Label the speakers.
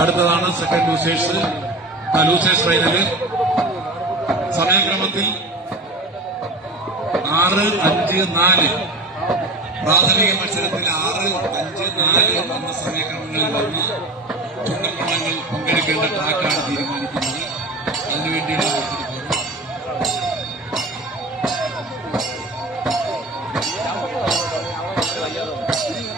Speaker 1: അടുത്തതാണ് second losers ആ losers final സമയക്രമത്തിൽ ആറ് അഞ്ച് നാല് പ്രാഥമിക മത്സരത്തിൽ ആറ് അഞ്ച് നാല് വന്ന സമയക്രമങ്ങളിൽ വന്ന് ചുണ്ടപ്പള്ളങ്ങൾ പങ്കെടുക്കേണ്ട ട്രാക്കാണ് തീരുമാനിക്കുന്നത് അതിനുവേണ്ടിയുള്ള Thank you.